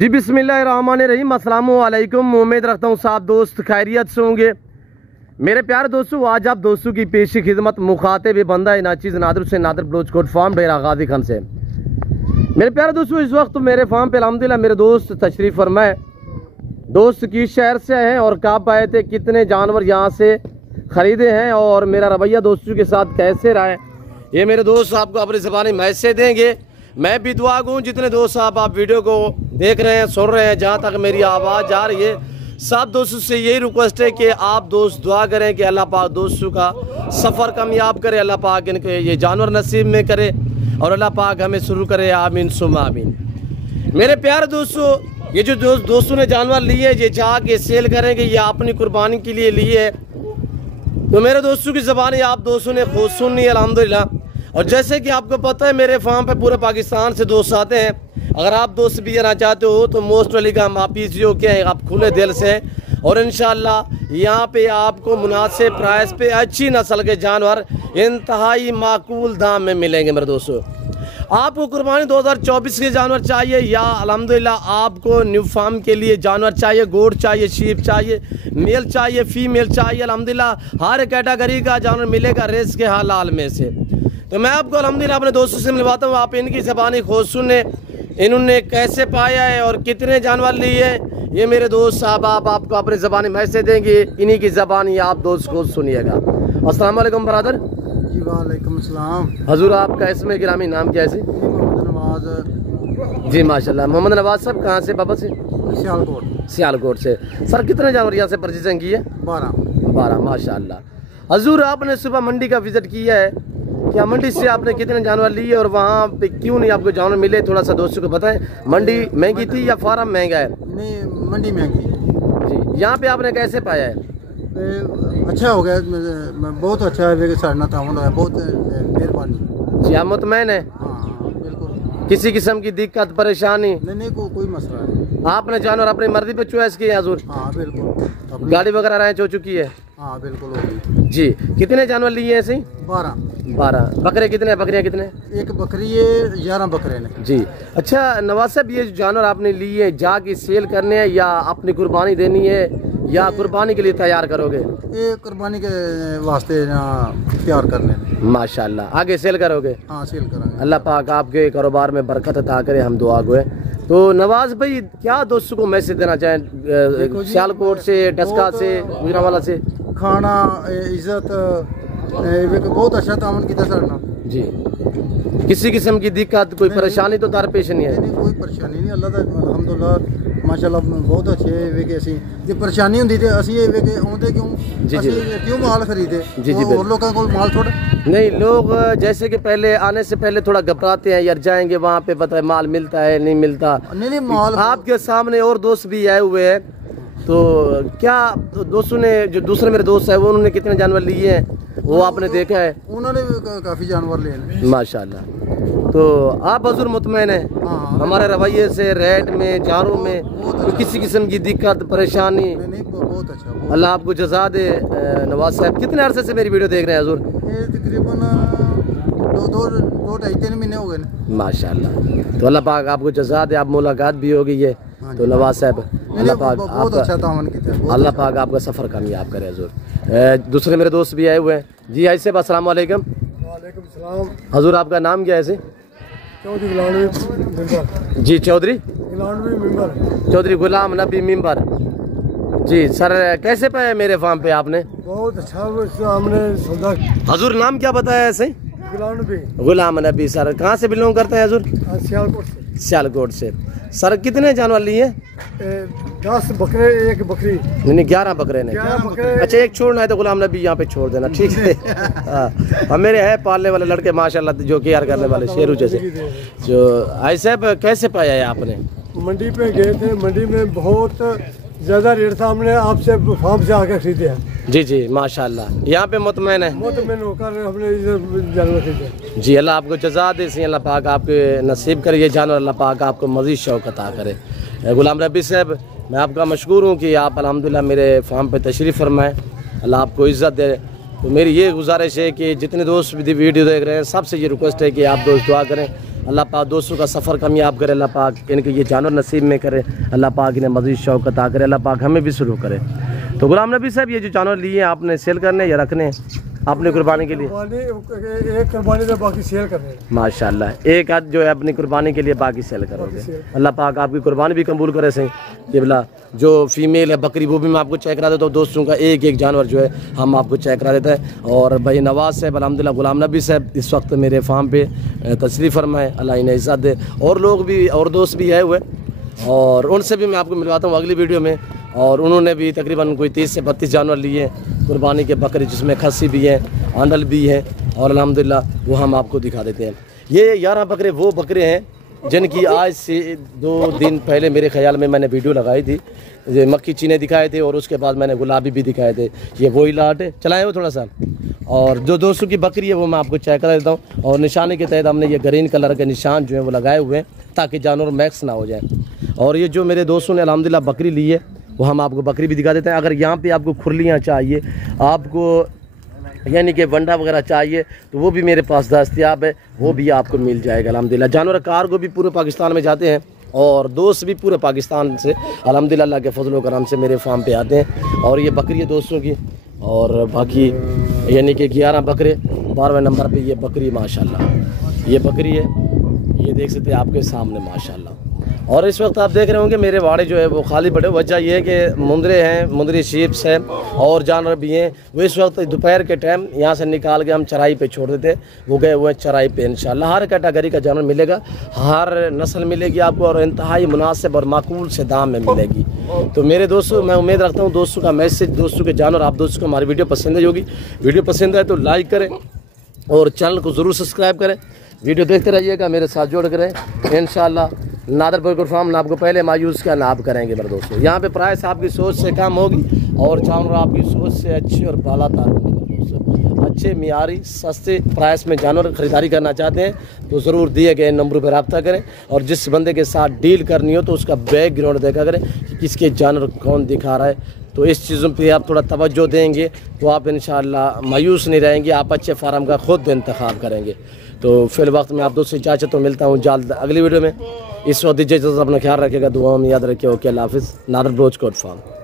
जी बिस्मिल्लाहिर्रहमानिर्रहीम, अस्सलामु अलैकुम। उम्मीद रखता हूँ सब दोस्त खैरियत से होंगे। मेरे प्यारे दोस्तों, आज आप दोस्तों की पेशी खिदमत मुखातिब बंदा नाचीज़ नादर से नादर बलोचकोट फार्म डेरा गाजी खान से। मेरे प्यारे दोस्तों, इस वक्त मेरे फार्म पे अल्हम्दुलिल्लाह मेरे दोस्त तशरीफ़ फरमाए। दोस्त किस शहर से हैं और कब आए थे, कितने जानवर यहाँ से ख़रीदे हैं और मेरा रवैया दोस्तों के साथ कैसे रहा है, ये मेरे दोस्त आपको अपनी ज़बानी मैसेज देंगे। मैं भी दुआ गूँ जितने दोस्त साहब आप वीडियो को देख रहे हैं, सुन रहे हैं, जहाँ तक मेरी आवाज़ आ रही है, सब दोस्तों से यही रिक्वेस्ट है कि आप दोस्त दुआ करें कि अल्लाह पाक दोस्तों का सफ़र कामयाब करे, अल्लाह पाक इनके ये जानवर नसीब में करे और अल्लाह पाक हमें शुरू करे। आमीन सुम्मा आमीन। मेरे प्यारे दोस्तों, ये जो दोस्तों ने जानवर लिए, ये जाके सेल करेंगे या अपनी कुर्बानी के लिए लिए है, तो मेरे दोस्तों की ज़बानी आप दोस्तों ने खुद सुननी है अल्हम्दुलिल्लाह। और जैसे कि आपको पता है, मेरे फार्म पे पूरे पाकिस्तान से दोस्त आते हैं। अगर आप दोस्त भी आना चाहते हो तो मोस्ट वेलकम, आप पीसीओ के हैं, आप खुले दिल से हैं और इंशाल्लाह यहाँ पे आपको मुनासिब प्राइस पे अच्छी नस्ल के जानवर इंतहाई माकूल दाम में मिलेंगे। मेरे दोस्तों, आपको कुर्बानी 2024 के जानवर चाहिए या अल्हम्दुलिल्लाह आपको न्यू फार्म के लिए जानवर चाहिए, गोट चाहिए, शीप चाहिए, मेल चाहिए, फीमेल चाहिए, अल्हम्दुलिल्लाह हर कैटेगरी का जानवर मिलेगा रेस के हलाल में से। तो मैं आपको अल्हम्दुलिल्लाह अपने दोस्तों से मिलवाता हूँ, आप इनकी ज़बानी खोज सुने, इन्होंने कैसे पाया है और कितने जानवर लिए हैं, ये मेरे दोस्त साहब आपको अपनी ज़बानी मैसेज देंगे, इन्हीं की ज़बानी आप दोस्त खोज सुनिएगा। अस्सलाम वालेकुम ब्रदर। जी वालेकुम सलाम। हजूर, आपका इसमें गिरामी नाम क्या है? मोहम्मद नवाज। जी माशाल्लाह। मोहम्मद नवाज साहब कहाँ से? बाबा से? सियालकोट। सियालकोट से। सर कितने जानवर यहाँ से परचेजिंग की है? 12 माशाल्लाह। हजूर, आपने सुबह मंडी का विजिट किया है, क्या मंडी से आपने कितने जानवर लिए और वहाँ पे क्यों नहीं आपको जानवर मिले, थोड़ा सा दोस्तों को बताएं। मंडी महंगी थी या फार्म महंगा है? नहीं, मंडी महंगी जी। यहाँ पे आपने कैसे पाया है? अच्छा हो गया, बहुत अच्छा है, साढ़ना ताउन है, बहुत मेहरबानी। जी, आप मुतमैन है? हाँ बिल्कुल, किसी किस्म की दिक्कत परेशानी नहीं कोई मसला है। आपने जानवर अपनी मर्जी पे चॉइस किए हजूर? हाँ बिल्कुल। गाड़ी वगैरह अरेंज हो चुकी है? हाँ बिल्कुल होगी। जी। कितने जानवर लिए हैं ऐसे? 12। बकरे कितने, बकरियाँ कितने? एक बकरी है, 11 बकरे ने। जी। अच्छा नवाज साहब, ये जानवर आपने लिए जाके सेल करने हैं या अपनी कुर्बानी देनी है या कुर्बानी के लिए तैयार करोगे? ये कुर्बानी के वास्ते तैयार करने। माशाल्लाह। आगे सेल करोगे? हाँ सेल करेंगे। अल्लाह पाक आपके कारोबार में बरकत अता करे, हम दुआ गए। तो नवाज भाई, क्या दोस्तों को मैसेज देना चाहें सियालकोट से, डस्का से, गुजरांवाला से? खाना, इज्जत, बहुत अच्छा तामन किया सरना जी। किसी किस्म की दिक्कत, कोई परेशानी तो दरपेश नहीं है? नहीं कोई परेशानी नहीं, अल्लाह दा अल्हम्दुलिल्लाह माशाल्लाह बहुत अच्छे वे के असी जे परेशानी हुंदी ते असी वे के आउंदे क्यों? जी असी क्यों माल खरीदे? जी जी। और लोगों को माल थोड़ा नहीं, लोग जैसे कि पहले आने से पहले थोड़ा घबराते हैं, यार जाएंगे वहाँ पे पता है माल मिलता है नहीं मिलता। नहीं माल आपके सामने और दोस्त भी आए हुए हैं, तो क्या दोस्तों ने, जो दूसरे मेरे दोस्त है वो, उन्होंने कितने जानवर लिए हैं वो आपने देखा है? उन्होंने भी काफी जानवर लिए माशाल्लाह। तो आप हजूर मुतमैन है हमारे रवैये से, रेट में, जानवरों में तो किसी किस्म की दिक्कत परेशानी? नहीं बहुत अच्छा। अल्लाह आपको जज़ा दे। नवाज साहब, कितने अरसे से मेरी वीडियो देख रहे हैं हजूर? ये तकरीबन 2-2.5-3 महीने हो गए ना। माशाल्लाह। तो अल्लाह पाक आपको जज़ा दे, आप मुलाकात भी होगी ये। तो नवाज साहब, अल्लाह पाक आपका, अल्लाह पाक आपका सफ़र कामयाब करे हजूर। दूसरे मेरे दोस्त भी आए हुए हैं। जी आई साहब, अस्सलाम वालेकुम। वालेकुम सलाम। हजूर, आपका नाम क्या है? ऐसे जी, चौधरी गुलाम नबी मेंबर। जी सर, कैसे पाए मेरे फार्म पे आपने? बहुत अच्छा हमने सौदा। हजूर, नाम क्या बताया ऐसे? गुलाम नबी। सर कहाँ से बिलोंग करते हैं हजूर? सियालकोट से। सियालकोट से। सर कितने जानवर लिए? 10 बकरे, एक बकरी। नहीं 11 बकरे ने। अच्छा, एक छोड़ना है तो गुलाम नबी यहाँ पे छोड़ देना, ठीक है? हाँ, मेरे है पालने वाले लड़के माशाल्लाह, जो केयर करने वाले शेरू जैसे। जो आई साहब, कैसे पाया है आपने? मंडी पे गए थे, मंडी में बहुत ज़्यादा रेट था, हमने आपसे फार्म से आकर खरीदे हैं। जी जी माशाल्लाह। यहाँ पे मुतमैन है? मुतमैन होकर हमने जानवर खरीदे। जी, अल्लाह आपको जज़ा दे, अल्लाह पाक आपके नसीब करे ये जानवर, अल्लाह पाक आपको मज़ीद शौक़ अता करे। गुलाम नबी साहब, मैं आपका मशकूर हूँ कि आप अल्हम्दुलिल्लाह मेरे फार्म पे तशरीफ़ फरमाएँ, अल्लाह आपको इज़्ज़त दे। तो मेरी ये गुजारिश है कि जितने दोस्त वीडियो देख रहे हैं, सबसे ये रिक्वेस्ट है कि आप दोस्त दुआ करें, अल्लाह पाक दोस्तों का सफ़र कामयाब करे, अल्लाह पाक इनके ये जानवर नसीब में करे, अल्लाह पाक इन्हें मज़ीद शौक़ अता करे, अल्लाह पाक हमें भी शुरू करे। तो गुलाम नबी साहब ये जो जानवर लिए हैं आपने सेल करने या रखने अपनी कुर्बानी के लिए? एक कुर्बानी तो बाकी सेल करने। माशाल्लाह, एक आध जो है अपनी कुर्बानी के लिए बाकी सेल करोगे। अल्लाह पाक आपकी कुर्बानी भी कबूल करे सही। ये बोला जो फीमेल है बकरी वो भी मैं आपको चेक करा देता हूँ दोस्तों का, एक एक जानवर जो है हम आपको चेक करा देते हैं। और भाई नवाज साहब अल्हम्दुलिल्लाह गुलाम नबी साहब इस वक्त मेरे फार्म पे तशरीफ़ फरमाए, अल्लाह इन्हें इज़्ज़त दे। और लोग भी और दोस्त भी आए हुए और उनसे भी मैं आपको मिलवाता हूँ अगली वीडियो में। और उन्होंने भी तकरीबन कोई 30 से 32 जानवर लिए कुर्बानी के बकरे, जिसमें खस्सी भी हैं, आंडल भी हैं और अल्हम्दुलिल्लाह वो हम आपको दिखा देते हैं। ये 11 बकरे वो बकरे हैं जिनकी आज से 2 दिन पहले मेरे ख्याल में मैंने वीडियो लगाई थी। ये मक्खी चीने दिखाए थे और उसके बाद मैंने गुलाबी भी दिखाए थे। ये वही लाट है, चलाए वो थोड़ा सा। और जो दोस्तों की बकरी है वो मैं आपको चेक कर देता हूँ। और निशाने के तहत हमने ये ग्रीन कलर के निशान जो है वो लगाए हुए हैं ताकि जानवर मैक्स ना हो जाए। और ये जो मेरे दोस्तों ने अल्हम्दुलिल्लाह बकरी ली है वो हम आपको बकरी भी दिखा देते हैं। अगर यहाँ पे आपको खुरलियाँ चाहिए, आपको यानी कि वंडा वगैरह चाहिए तो वो भी मेरे पास दस्तयाब है, वो भी आपको मिल जाएगा अल्हम्दुलिल्लाह। जानवर कार्गो भी पूरे पाकिस्तान में जाते हैं और दोस्त भी पूरे पाकिस्तान से अल्हम्दुलिल्लाह अल्लाह के फजल करम से मेरे फार्म पे आते हैं। और ये बकरी है दोस्तों की, और बाकी यानी कि 11 बकरे 12वें नंबर पे ये बकरी माशाल्लाह ये बकरी है, ये देख सकते हैं आपके सामने माशाल्लाह। और इस वक्त आप देख रहे होंगे मेरे वाड़े जो है वो खाली पड़े। वजह ये है कि मुंदरे हैं, मुंदरी शीप्स हैं और जानवर भी हैं। वो इस वक्त दोपहर के टाइम यहाँ से निकाल के हम चराई पे छोड़ देते, वो गए हुए हैं चराई पे। इंशाल्लाह हर कैटेगरी का जानवर मिलेगा, हर नस्ल मिलेगी आपको और इंतहाई मुनासिब और माकूल से दाम में मिलेगी। तो मेरे दोस्तों मैं उम्मीद रखता हूँ दोस्तों का मैसेज, दोस्तों के जानवर आप दोस्तों को हमारी वीडियो पसंद आई होगी। वीडियो पसंद आए तो लाइक करें और चैनल को ज़रूर सब्सक्राइब करें। वीडियो देखते रहिएगा, मेरे साथ जोड़ करें इंशाल्लाह। नादर बकरी फार्म ना आपको पहले मायूस किया ना आप करेंगे मेरे दोस्तों। यहाँ पे प्राइस आपकी सोच से कम होगी और जानवर आपकी सोच से अच्छी और बालातर होगी मेरे दोस्तों। अच्छे मियारी सस्ते प्राइस में जानवर ख़रीदारी करना चाहते हैं तो ज़रूर दिए गए नंबरों पर रब्ता करें। और जिस बंदे के साथ डील करनी हो तो उसका बैकग्राउंड देखा करें कि किसके जानवर कौन दिखा रहा है। तो इस चीज़ों पे आप थोड़ा तवज्जो देंगे तो आप इंशाल्लाह मायूस नहीं रहेंगे, आप अच्छे फार्म का खुद इंतखाब करेंगे। तो फिर वक्त में आप दोस्तों इजाज़त तो मिलता हूँ जल्द अगली वीडियो में। इस वक्त इजाज़त अपना ख्याल रखिएगा, दुआ में याद रखिए। ओके, अल्लाह हाफ़िज़। नादर ब्लोच कोट फार्म।